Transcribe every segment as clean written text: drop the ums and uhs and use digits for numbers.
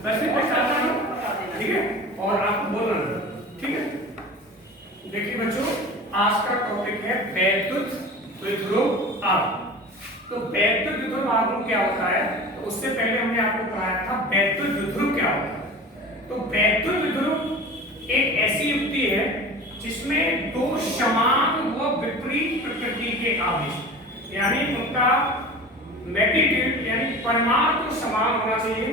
बस में पहचानना है, ठीक है, और आपको बोलना है, ठीक है। देखिए बच्चों, आज का टॉपिक है वैद्युत द्विध्रुव आघूर्ण। तो वैद्युत द्विध्रुव आघूर्ण क्या होता है, तो उससे पहले हमने आपको पढ़ाया था वैद्युत द्विध्रुव क्या होता है। तो वैद्युत द्विध्रुव एक ऐसी युक्ति है जिसमें दो समान व विपरीत प्रकृति के आवेश यानी उनका मैग्नीट्यूड यानी परिमाण तो समान होना चाहिए,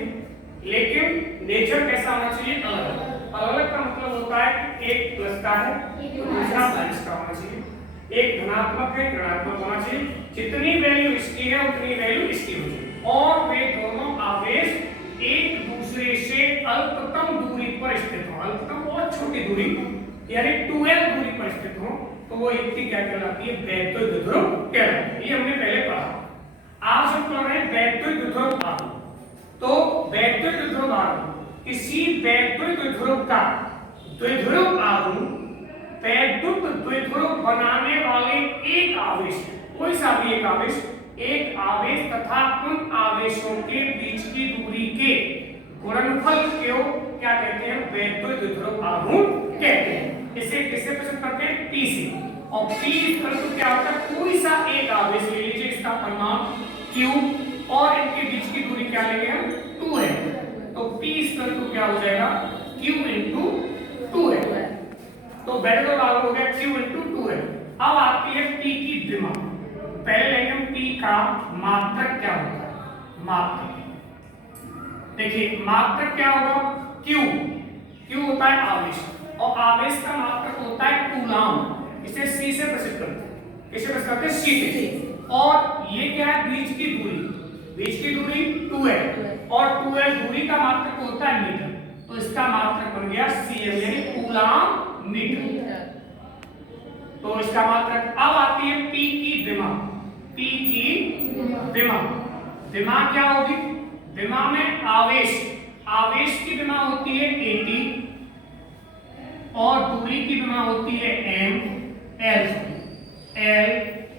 लेकिन नेचर कैसा होना चाहिए, अलग अलग। का मतलब होता है कि एक प्लस का है तो दूसरा माइनस का होना चाहिए, एक धनात्मक है ऋणात्मक होना चाहिए, जितनी वैल्यू इसकी है उतनी वैल्यू इसकी हो चाहिए, और वे दोनों आवेश एक दूसरे से अल्पतम दूरी पर स्थित हो, अल्पतम बहुत छोटी दूरी यानी 2l दूरी पर स्थित हो, तो वो युक्ति क्या कहलाती है, वैद्युत द्विध्रुव कहलाती है। ये हमने पहले पढ़ा। आज हम पढ़ रहे हैं वैद्युत द्विध्रुव आघूर्ण। तो वैद्युत द्विध्रुव आघूर्ण किसी वैद्युत द्विध्रुव का द्विध्रुव आघूर्ण वैद्युत द्विध्रुव बनाने वाले एक आवेश, कोई सा भी एक आवेश तथा उन आवेशों के बीच की दूरी के गुणनफल को क्या कहते हैं, वैद्युत द्विध्रुव आघूर्ण कहते हैं। इसे किससे प्रस्तुत करते हैं, P से। और P परंतु क्या होता है, कोई सा एक आवेश ले लीजिए, इसका परिमाण Q और इनके बीच की दूरी क्या लेंगे हम, 2 है, तो P परंतु क्या हो जाएगा, Q into 2 है। तो वैद्युत आघूर्ण हो गया Q into 2 है। अब आती है P की विमा। पहले लेंगे हम P का मात्रक क्या होता है, मात्रक। देखिए मात्रक क्या होगा, Q होता है आवेश, और आवेश का मात्रक होता है कूलाम। इसे C से प्रस्तुत करते हैं, किसे प्रस्तुत करते हैं, C से। और ये क्या है, बीच की दूरी 2 है, और 2l दूरी का मात्रक होता है मीटर, तो इसका मात्रक बन गया Cm यानी कूलाम मीटर। तो इसका मात्रक। अब आती है P की विमा। विमा क्या होगी, विमा में आवेश की विमा होती है 80 और दूरी की विमा होती है l,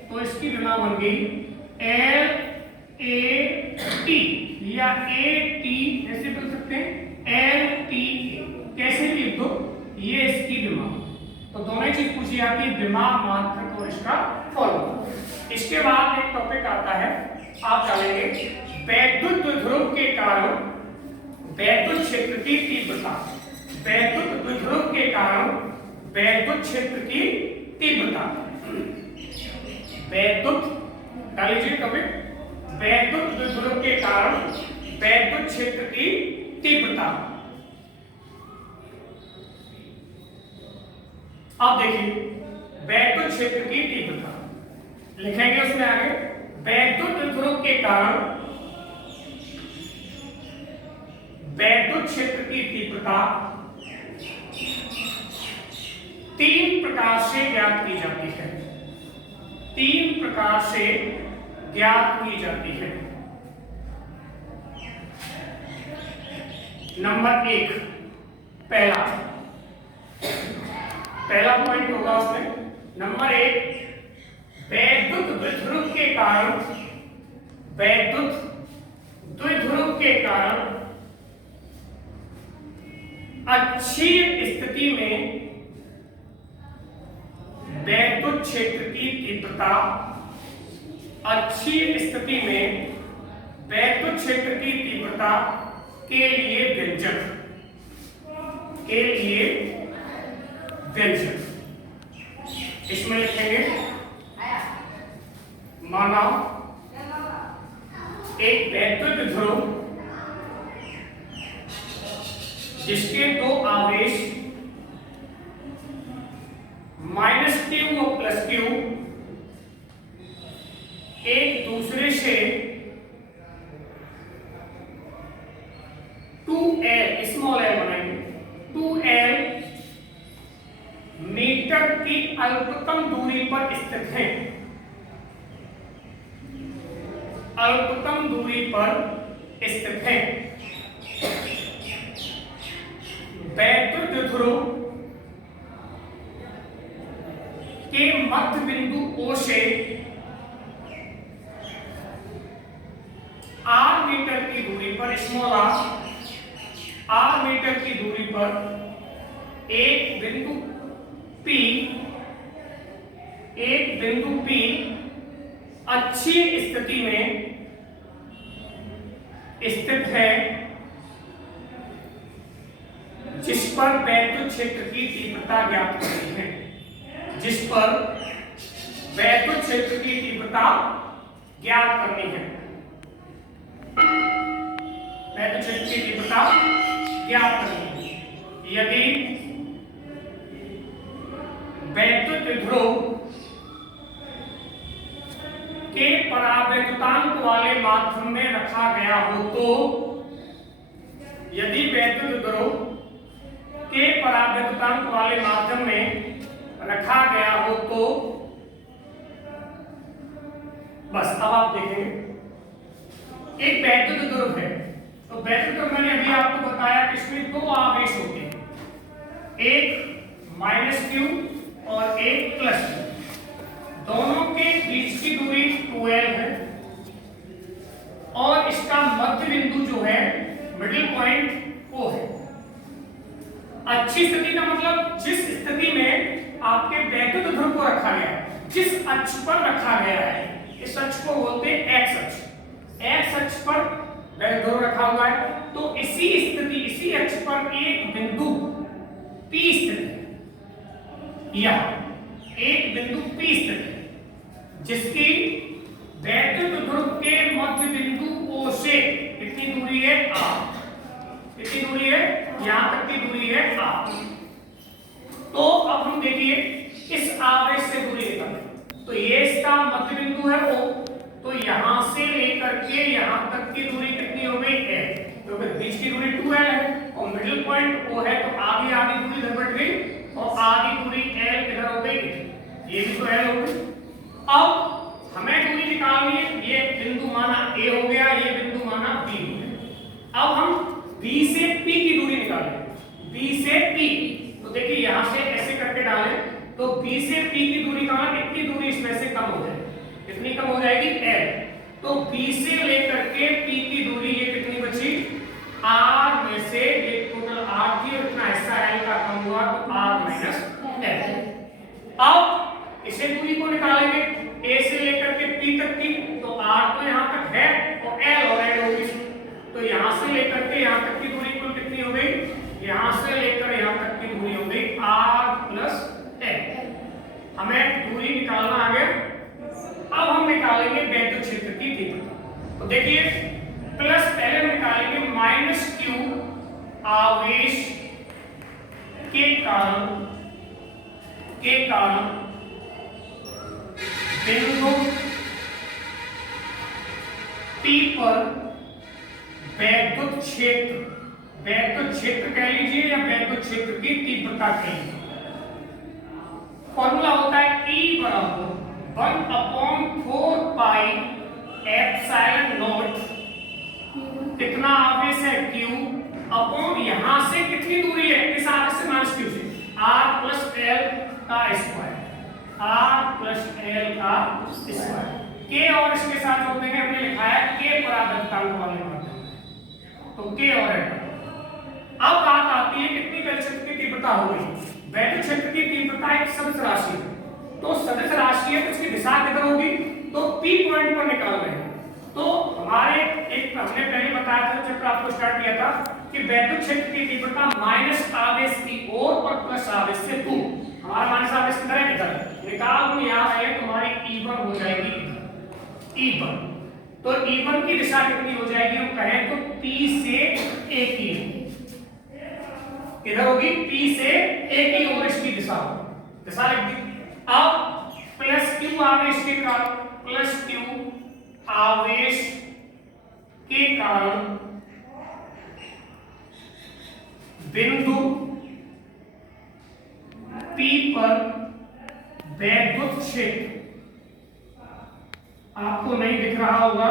तो इसकी विमा बन गई LAT या AT, ऐसे बोल सकते हैं LTA, कैसे भी लिख दो, ये इसकी विमा। तो दोनों चीज पूछी जाती है, विमा, मात्रक और इसका फॉर्मूला। इसके बाद एक टॉपिक आता है, आप जानेंगे वैद्युत द्विध्रुव के कारण वैद्युत क्षेत्र की तीव्रता। वैद्युत द्विध्रुव के कारण वैद्युत क्षेत्र की तीव्रता। डाल लीजिए टॉपिक, वैद्युत द्विध्रुव के कारण वैद्युत क्षेत्र की तीव्रता। अब देखिए वैद्युत क्षेत्र की तीव्रता लिखेंगे, उसमें आगे वैद्युत द्विध्रुव के कारण वैद्युत क्षेत्र की तीव्रता 3 प्रकार से ज्ञात की जाती है। 3 प्रकार से ज्ञात की जाती है। नंबर 1, पहला पॉइंट होगा उसमें, नंबर 1, वैद्युत द्विध्रुव के कारण अच्छी स्थिति में वैद्युत क्षेत्र की तीव्रता, अच्छी स्थिति में वैद्युत क्षेत्र की तीव्रता के लिए व्यंजक इसमें लिखेंगे, माना एक वैद्युत द्विध्रुव जिसके 2 आवेश -Q और +Q एक दूसरे से 2l स्मॉल l बनाएंगे, 2l मीटर की अल्पतम दूरी पर स्थित है, अल्पतम दूरी पर स्थित है। वैद्युत द्विध्रुव के मध्य बिंदु O से r मीटर की दूरी पर स्मॉल r पर एक बिंदु P अच्छी स्थिति में स्थित है, जिस पर वैद्युत क्षेत्र की तीव्रता ज्ञात करनी है, जिस पर वैद्युत क्षेत्र की तीव्रता ज्ञात करनी है, वैद्युत क्षेत्र की तीव्रता ज्ञात करनी है। यदि वैद्युत ध्रुव के परावैद्युतांक वाले माध्यम में रखा गया हो तो, यदि वैद्युत ध्रुव के परावैद्युतांक वाले माध्यम में रखा गया हो तो, बस अब आप देखेंगे एक वैद्युत ध्रुव है, तो वैद्युत ध्रुव मैंने अभी आपको बताया कि इसमें दो आवेश होते हैं, एक -q और एक +q। दोनों के बीच की दूरी 12 है और इसका मध्य बिंदु जो है मिडिल पॉइंट वो है। अच्छी स्थिति का मतलब जिस स्थिति में आपके वैद्युत ध्रुव को रखा गया है, जिस अक्ष पर रखा गया है, इस अक्ष को बोलते हैं एक्स अक्ष। एक्स अक्ष पर वैद्युत ध्रुव रखा हुआ है, तो इसी स्थिति, इसी अक्ष पर एक बिंदु P स्थित है, या एक बिंदु P स्थित है, जिसकी वैद्युत ध्रुव के मध्य बिंदु O से कितनी दूरी है r, कितनी दूरी है, यहां तक की दूरी है r। तो अब हम देखिए इस आवेश से दूरी निकालें, तो ये इसका मध्य बिंदु है O, तो यहां से लेकर के यहां तक की दूरी कितनी हो गई l, तो बीच की दूरी 2l है और मिडिल पॉइंट O है, तो आधी दूरी इधर बढ़ गई और आधी दूरी l इधर हो गई, ये भी तो l हो गई। अब हमें दूरी निकालनी है, ये बिंदु माना A हो गया, ये बिंदु माना B हो गया। अब हम B से P की दूरी निकालें, B से P, तो देखिए यहां से ऐसे करके डालें, तो B से P की दूरी कहां, कितनी दूरी इसमें से कम हो जाए, कितनी कम हो जाएगी L। तो B से लेकर के P की दूरी ये कितनी बची, R में से ये टोटल R थी और इतना हिस्सा L का कम हुआ, तो R - L। अब इसे दूरी को निकालेंगे A से लेकर के P तक की, तो R तो यहाँ तक है और L होगी, तो यहाँ से लेकर के यहाँ तक की दूरी कुल कितनी हो गई, यहाँ से लेकर यहाँ तक की दूरी हो गई R + L। हमें दूरी निकालना आ गया। अब हम निकालेंगे वैद्युत क्षेत्र की तीव्रता, तो देखिए प्लस पहले हम निकालेंगे -q आवेश के कारण बिंदु P पर वैद्युत क्षेत्र कह लीजिए या वैद्युत क्षेत्र की तीव्रता कह लीजिए। फॉर्मूला होता है E = 1/4 पाई एप्सिलॉन नॉट, कितना आवेश है Q अपॉन यहां से कितनी दूरी है, इस आवेश से माइनस Q से, R + L का स्क्वायर, R + L का स्क्वायर। K और इसके साथ जोड़ देंगे, हमने लिखा है K परावैद्युतांक वाले माध्यम, तो K और L। अब बात आती है कितनी वैद्युत क्षेत्र की तीव्रता हो गई। वैद्युत क्षेत्र की तीव्रता एक सदिश राशि है, तो सदिश राशि है तो इसकी दिशा किधर होगी, तो P पॉइंट पर निकाल रहे हैं। तो हमारे एक हमने पहले बताया था, चैप्टर आपको स्टार्ट किया था कि वैद्युत क्षेत्र की तीव्रता माइनस आवेश की ओर और प्लस आवेश से दूर, हमारा माइनस आवेश किधर है, इधर निकाल दूं, यहाँ है तुम्हारी E1 हो जाएगी इधर, E1। तो E1 की दिशा कितनी हो जाएगी, हम कहें तो P से A की, किधर होगी, P से A की ओर इसकी दिशा लिख दी। अब +q आवेश के कारण, +q आवेश के कारण बिंदु P पर वैद्युत क्षेत्र, आपको नहीं दिख रहा होगा,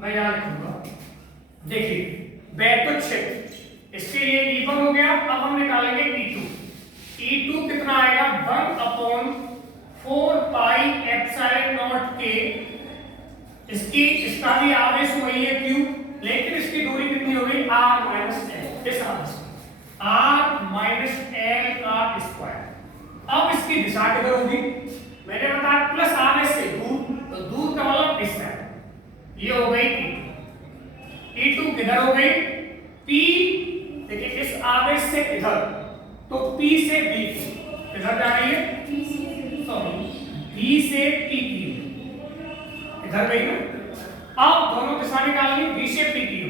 मैं यहां लिखूंगा, देखिए वैद्युत क्षेत्र, इसके लिए E1 हो गया। अब हम निकालेंगे E2। E2 कितना आएगा, 1/4 पाई एप्सिलॉन नॉट के, इसका भी आवेश वही है Q, लेकिन इसकी दूरी कितनी हो गई, R - L, इस आवेश R माइनस एल का स्क्वायर। अब इसकी दिशा किधर होगी? मैंने बताया प्लस आवेश से दूर, तो दूर का मतलब इस साइड। ये हो गई E2 किधर हो गई? P, देखिए इस आवेश से इधर, तो P से B किधर जा रही है? सॉरी, B से P की इधर गई ना। अब दोनों दिशा निकालनी, B से P की।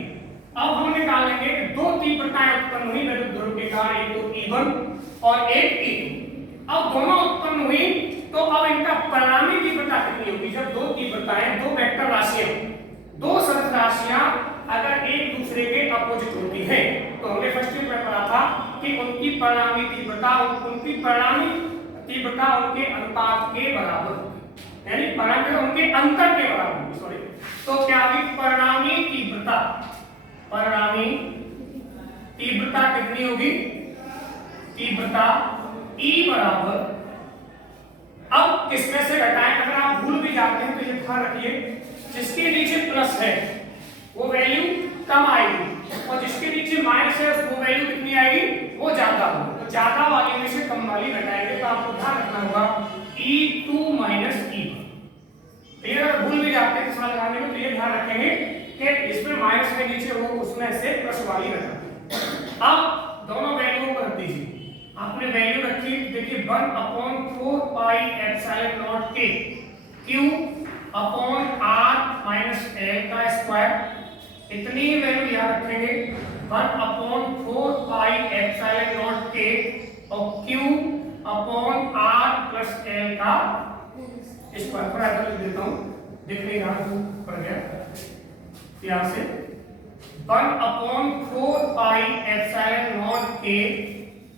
अब हम निकालेंगे कि दो तीव्रताएं उत्पन्न हुई विद्युत ध्रुव के कारण, एक तो E1 और एक E2। अब दोनों उत्पन्न हुई, तो अब इनका परिणामी तीव्रता कितनी होगी? जब दो तीव्रताएं, दो वेक्टर राशियां, दो सदिश राशियां अगर एक दूसरे के अपोजिट होती है, तो हमने फर्स्ट ईयर में पढ़ा था कि उनकी परिणामी तीव्रता उनके अनुपात के बराबर होगी, यानी परिणामी उनके अंतर के बराबर होगी। सॉरी, तो क्या होगी? परिणामी तीव्रता कितनी होगी? तीव्रता E बराबर, अब किसमें से घटाएं? अगर आप भूल भी जाते हैं तो ये ध्यान रखिए, जिसके नीचे प्लस है वो वैल्यू कम आएगी, और जिसके नीचे माइनस है वो वैल्यू कितनी आएगी? वो ज्यादा होगी। तो ज्यादा वाली में से कम वाली घटाएंगे, तो आपको ध्यान रखना होगा E2 माइनस E1। अगर भूल भी जाते हैं सवाल लगाने में, तो ये ध्यान रखेंगे कि इसमें माइनस के नीचे वो उसमें से प्लस वाली घटाएंगे। अब दोनों वैल्यू को रख दीजिए। आपने वैल्यू रखी, देखिए 1/4 पाई एप्सिलॉन नॉट के Q upon are minus L का स्क्वायर, इतनी वैल्यू याद रखेंगे। 1/4 पाई एप्सिलॉन नॉट के और q upon are plus L का स्क्वायर। पर ऐसा लिख देता हूं, देख रहे यहां तो पड़ गया, यहां से 1/4 पाई एप्सिलॉन नॉट के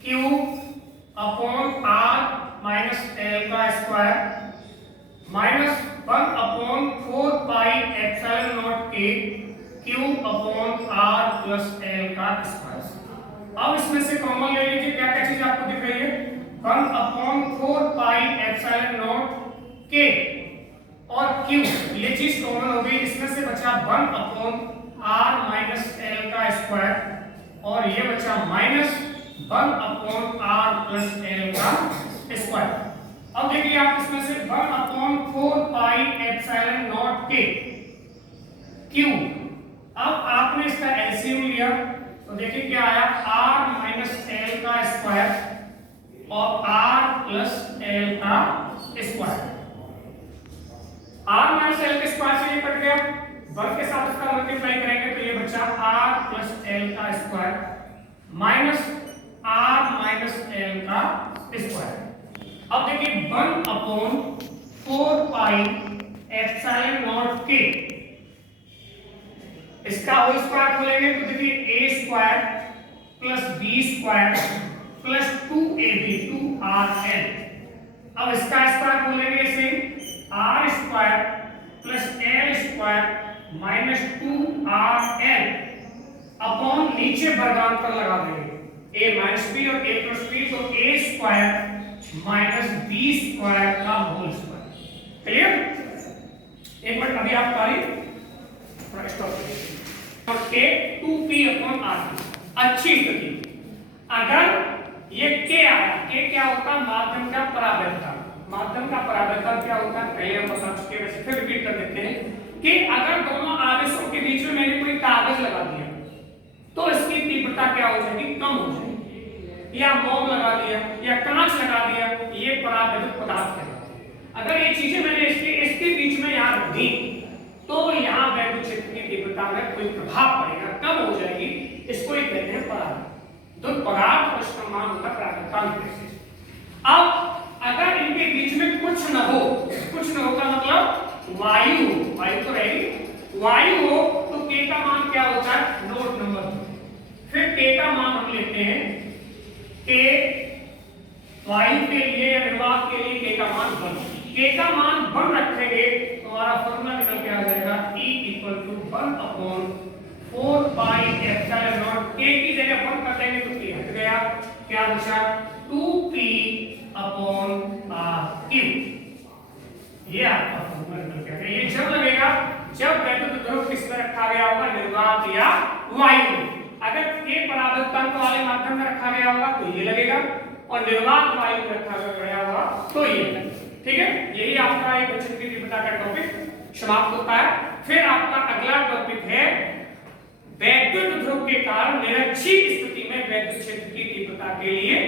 Q upon are minus L का square minus 1/4 pi epsilon not के Q upon are plus L का स्क्वायर। अब इसमें से कॉमन ले लीजिए, क्या क्या चीज आपको दिख रही है? 1/4 पाई एप्सिलॉन नॉट के और क्यू, ये चीज कॉमन हो गई। इसमें से बचा 1/r माइनस एल का स्क्वायर, और ये बचा माइनस 1/r प्लस एल का स्क्वायर। अब देखिए आप इसमें से 1/4 पाई एप्सिलॉन नॉट के क्यू, अब आपने इसका एलसीएम लिया, तो देखिए क्या आया? r माइनस एल का स्क्वायर और r प्लस एल का स्क्वायर। r माइनस एल के स्क्वायर से ये कट गया, वर्ग के साथ इसका मल्टीप्लाई करेंगे तो ये बचा r प्लस एल का square minus r minus L का स्क्वायर। अब देखिए 1/4 पाई एप्सिलॉन नॉट के, इसका होल स्क्वायर खोलेंगे तो देखिए a square plus b square plus 2ab 2rl। अब इसका स्क्वायर खोलेंगे इसे r square plus l square minus 2rl upon नीचे वर्गांतर लगा देंगे a माइनस b और a प्लस b, तो a square minus b square का होल स्क्वायर। क्लियर? एक मिनट अभी आप तारीख स्टॉप करिए। और k 2p अपॉन r। अच्छी स्थिति, अगर ये k आया, k क्या होता है? माध्यम का परावर्तन। माध्यम का परावर्तन क्या होता है? पहले हम समझ के वैसे फिर रिपीट कर देते हैं कि अगर दोनों आवेशों के बीच में मैंने कोई कागज लगा दिया, तो इसकी तीव्रता क्या हो जाएगी? कम हो जाएगी। या मोम लगा दिया या कांच लगा दिया, ये परावैद्युत पदार्थ है। अगर ये चीजें मैंने इसके बीच में यहाँ रख दी, तो यहाँ वैद्युत क्षेत्र की तीव्रता में कोई प्रभाव पड़ेगा, कम हो जाएगी। इसको ही कहते हैं परावैद्युत पदार्थ, और इसका नाम होता है परावैद्युत। अब अगर इनके बीच में कुछ न हो का मतलब वायु तो रहेगी, वायु हो तो k का मान क्या होता है? Note number. फिर k का मान हम लेते हैं, k वायु के लिए या निर्वात के लिए k का मान 1। k का मान 1 रखेंगे तो हमारा फॉर्मूला निकल के आ जाएगा E = 1/4 pi epsilon not. k की जगह 1 कर देंगे तो k हट गया, क्या बचा? 2p/r3। ये आपका फॉर्मूला निकल के आ गया। ये जब लगेगा जब वैद्युत ध्रुव किसमें रखा गया होगा? निर्वात या वायु में। अगर k परावर्तन वाले माध्यम माध्यम में रखा गया होगा तो ये लगेगा, और निर्वात वायु में रखा गया होगा तो ये लगेगा। ठीक है, यही आपका एक विद्युत की तीव्रता का टॉपिक समाप्त होता है। फिर आपका अगला टॉपिक है वैद्युत ध्रुव के कारण निरक्षीय स्थिति में वैद्युत क्षेत्र की तीव्रता के लिए